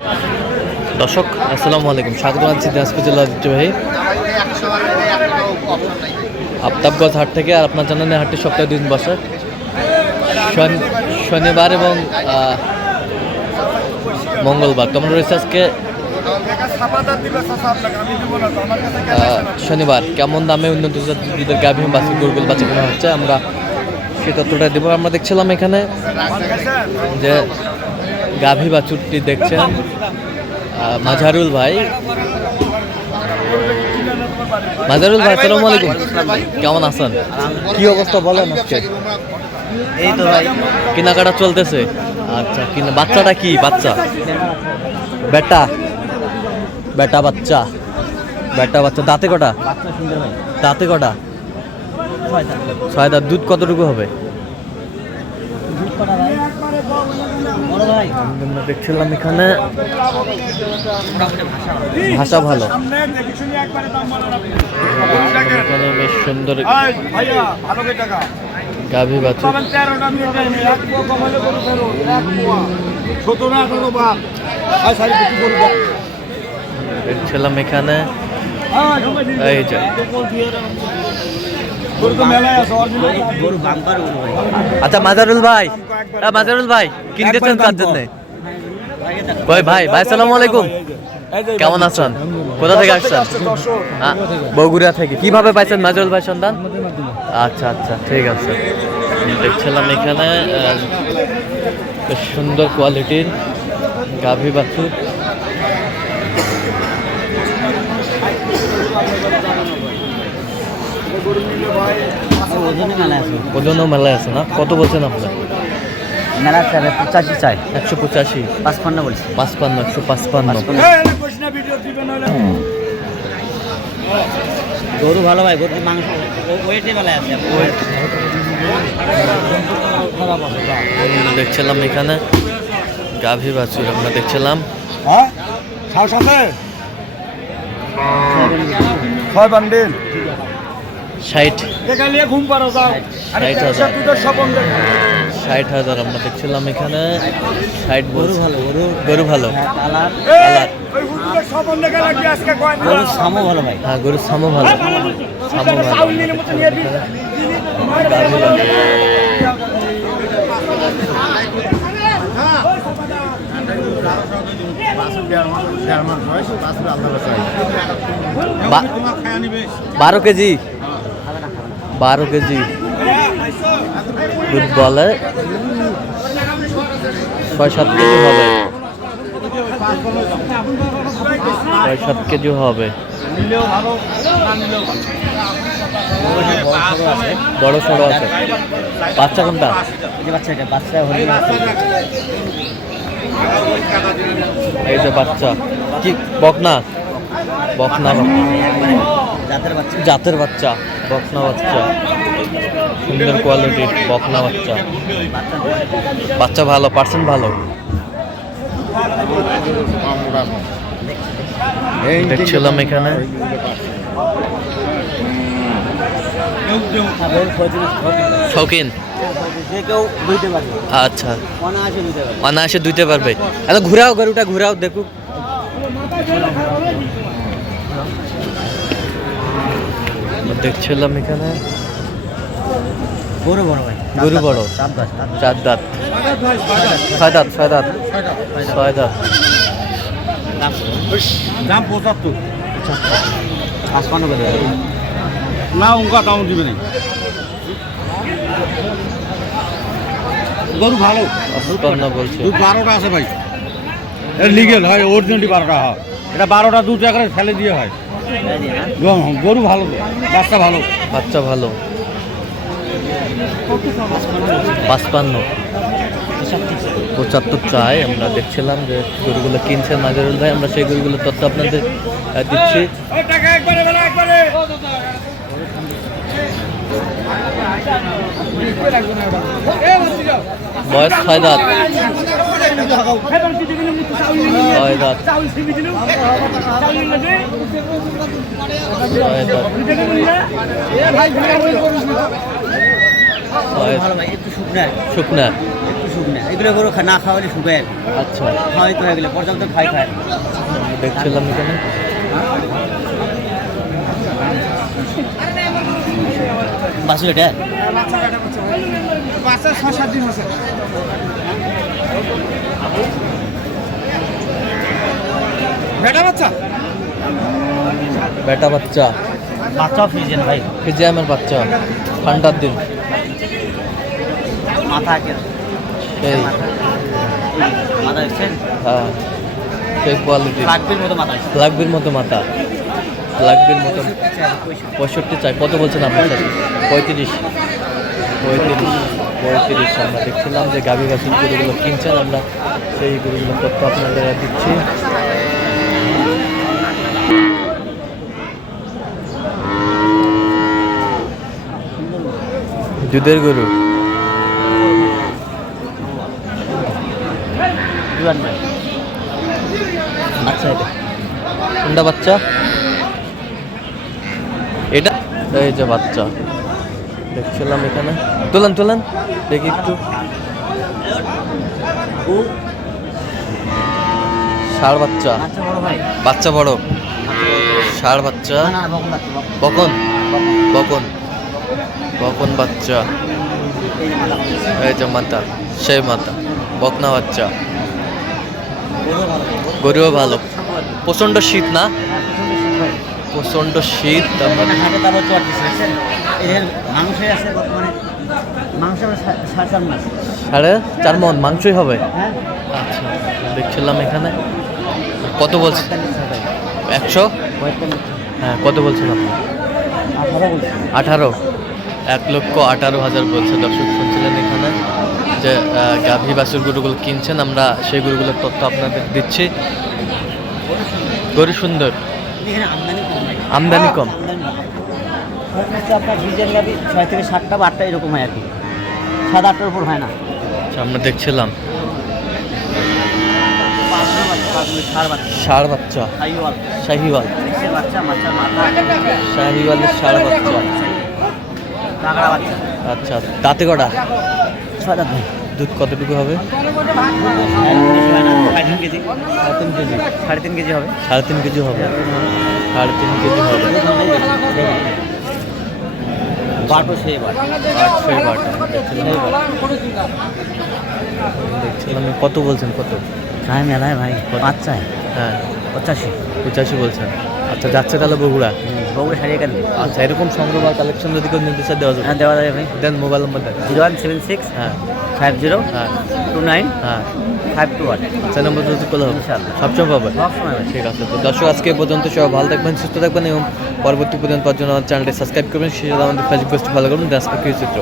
দর্শক আসসালামু আলাইকুম, স্বাগত জানাচ্ছি দিনাজপুর জেলার ঐতিহ্যবাহী আফতাবগঞ্জ হাট থেকে। আর আপনার জানেন হাটটি সপ্তাহে 2 দিন বসে, শনিবার এবং মঙ্গলবার। কেমন রয়েছে আজকে শনিবার? কেমন দামে উন্নত দুধের গাভী বাছুর গরুগুলো বাচ্চা কেনা হচ্ছে, আমরা সে তথ্যটা দেবো। আমরা দেখছিলাম এখানে যে গাভী বাছুরটি দেখছেন মাজারুল ভাই। মাজারুল ভাই আসসালামু আলাইকুম, কেমন আছেন? কি অবস্থা বলেন আজকে? এই তো ভাই কেনাকাটা চলতেছে। আচ্ছা, বাচ্চাটা কি বাচ্চা? বেটা বেটা বাচ্চা, বেটা বাচ্চা। দাঁতে কটা? দাঁতে কটা? 6 দাঁত। দুধ কতটুকু হবে? আমরা দেখছিলাম এখানে ভাষা ভালো, এখানে বেশ সুন্দর গাভী বাছুর। দেখছিলাম এখানে এই যে আচ্ছা মাজারুল ভাই, মাজারুল ভাই কিনতেছেন তার জন্য? ভাই ভাই ভাই আসসালামু আলাইকুম, কেমন আছেন? কোথা থেকে আসছেন? বগুড়া থেকে। কিভাবে পাইছেন মাজারুল ভাই সন্ধান? আচ্ছা আচ্ছা, ঠিক আছে। দেখছিলাম এখানে বেশ সুন্দর কোয়ালিটির গাভী বাছুর। ওজনও মেলায় আছে না? কত বলছেন আপনার? মেলা 85 চাই। 185, 55 বলছি। 55, 155। গরু ভালো ভাই, গরুর মাংস ওয়েটে মেলায় আছে। দেখছিলাম এখানে গাভী বাছুর, আমরা দেখছিলাম। হ্যাঁ সাহস আছে 6 বান্ডিল 60, দেখালিয়ে ঘুম পারো যাও। 60,000 আমরা দেখছিলাম এখানে। 60 গরু ভালো, গরু ভালো, কালার কালার। ওই হুজুরের সবন দেখা লাগবে আজকে কয় দিন। গরুর সামও ভালো ভাই। হ্যাঁ, গরুর সামও ভালো, সামও ভালো। চাউল নিলে মতো নিয়ে দিই। গাভী বাছুর। বা- 12 কেজি, 12 কেজি দুধ বলে। 6-7 কেজি হবে, 6-7 কেজি হবে। বড় সড়ো আছে। বাচ্চা কোনটা? বাচ্চা এটা বাচ্চা হরিণ আছে। এই যে বাচ্চা কি? বকনা, বকনা জাতের বাচ্চা। জাতের বাচ্চা, বকনা বাচ্চা, সুন্দর কোয়ালিটির বকনা বাচ্চা। বাচ্চা ভালো, পার্সেন্ট ভালো। দেখছিলাম এখানে শৌখিন। যে কেউ দুইতে পারবে, আচ্ছা, অনায়াসে দুইতে পারবে। অনায়াসে দুইতে পারবে। আচ্ছা ঘুরাও, গরুটা ঘুরাও দেখুক। দেখছিলাম এখানে গরু বড় ভাই, গরু বড়, 7 দাঁত। 4 দাঁত, 6 দাঁত, 6 দাঁত, 6 দাঁত। দাম 75 55 করে দেবে। না উনকা দাম দিবে না। গরু ভালো, 55 বলছে। দুধ 12টা আছে ভাই। এটা লিগেল হয়, অরিজিনালি 12টা হয়। এটা 12টা দুধ একবারে ফেলে দিয়ে হয়। গরু ভালো, বাচ্চা ভালো, বাচ্চা ভালো। 55, 75 চাই। আমরা দেখছিলাম যে গরুগুলো কিনছেন নাজারুল ভাই, আমরা সেই গরুগুলোর তথ্য আপনাদের দিচ্ছি। বয়স 6 দাঁত, 6 দাঁত, 6 দাঁত। ভালো ভাই, একটু শুকনা, শুকনা, একটু শুকনা। এই এগুলো গরু না খাওয়ালে শুকায় আচ্ছা খাওয়াই তো হয়ে গেলে পর্যন্ত খায় খায় আমরা দেখছিলাম এখানে বাসু এটা বেটা বাচ্চা বাচ্চাও ফ্রিজেন ভাই ফিজিয়ামের বাচ্চা ঠান্ডার দিন মাথা আগে এই মাথা দেখছেন হ্যাঁ সেই কোয়ালিটি লাগবির মতো মাথা আছে লাগবির মতো মাথা লাগবির মতো 65 চাই কত বলছেন আপনার কাছে 35 আমরা দেখছিলাম যে গাভী বাছুর গরুগুলো কিনছেন আমরা সেই গরুগুলো তথ্য আপনাদের দিচ্ছি দুধের গরু জুয়ান ভাই আচ্ছা এটা কোনটা বাচ্চা এটা এই যে বাচ্চা দেখছিলাম এখানে তুলেন দেখি একটু ষাঁড় বাচ্চা আচ্ছা বড় ভাই বাচ্চা বড় ষাঁড় বাচ্চা না বকন বাচ্চা বকন বকন বকন বাচ্চা এই যে মাতা সেই মাতা বকনা বাচ্চা গরুও ভালো প্রচন্ড শীত না প্রচন্ড শীত আমরা হাটে তারও চট দিচ্ছে এর মাংস আছে বর্তমানে মাংস 4.5 মাস 4.5 মণ মাংসই হবে হ্যাঁ আচ্ছা দেখছিলাম এখানে কত বলছেন 100 হ্যাঁ কত বলছেন আপনি 18 1,18,000 বলছে দর্শক শুনছিলেন এখানে যে গাভী বাছুর গরুগুলো কিনছেন আমরা সেই গরুগুলোর তথ্য আপনাদের দিচ্ছি গরু সুন্দর এখানে আমদানি কম ভাই আমদানি কম হচ্ছে আপনার ডিজেল গাবি 6 থেকে 7টা বা 8টা এরকম হয় আর কি 7-8টার উপর হয় না আচ্ছা আমরা দেখছিলাম ষাঁড় ষাঁড় বাচ্চা বাচ্চা শাহিওয়াল শাহিওয়াল দেশের বাচ্চা মাথা শাহিওয়ালের ষাঁড় বাচ্চা কাঁকড়া বাচ্চা আচ্ছা দাঁতে কটা 6 দাঁত ভাই দুধ কতটুকু হবে 3 কেজি 3.5 কেজি হবে 3.5 কেজি হবে 3.5 কেজি হবে বাটো সেই বাট সেই বাটা দেখছিলাম কত বলছেন কত চায় মেলায় ভাই বাচ্চায় হ্যাঁ 85 85 বলছেন আচ্ছা যাচ্ছে তাহলে বগুড়া বগুড়া সারিয়ে কেন আচ্ছা এরকম সংগ্রহ বা কালেকশন যদি কেউ নির্দেশ দেওয়া যাবে হ্যাঁ দেওয়া যাবে ভাই দেন মোবাইল নাম্বার দেন 0176 হ্যাঁ 50 হ্যাঁ 29 হ্যাঁ 521 আচ্ছা নম্বর যদি করলে হবে ইনশাআল্লাহ। সবসময় পাবে সবসময় ভাই। ঠিক আছে তো দর্শক আজকে এ পর্যন্ত সবাই ভালো থাকবেন সুস্থ থাকবেন এবং পরবর্তী পর্যন্ত পাওয়ার জন্য আমার চ্যানেলটি সাবস্ক্রাইব করবেন সেই সাথে আমাদের ফেসবুক পেজটি ফলো করবেন দেশপাখি চিত্র